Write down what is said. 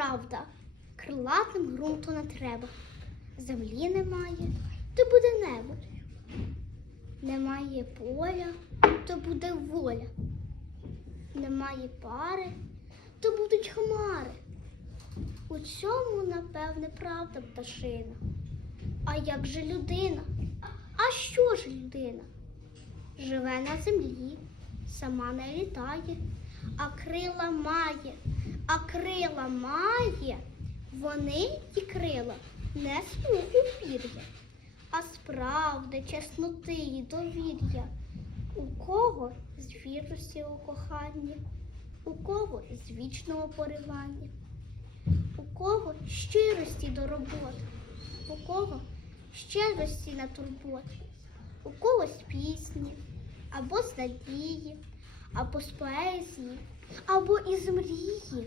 правда, крилатим ґрунту не треба. Землі немає, то буде небо. Немає поля, то буде воля. Немає пари, то будуть хмари. У цьому, напевне, правда пташина. А як же людина? А що ж людина? Живе на землі, сама не літає, а крила має, а крила має, вони ті крила не смуху пір'я, а справди, чесноти і довір'я. У кого з у коханні, у кого з вічного поривання, у кого щирості до роботи, у кого щедрості на турботи, у когось пісні, або з надії, або з поезії, або із мрії.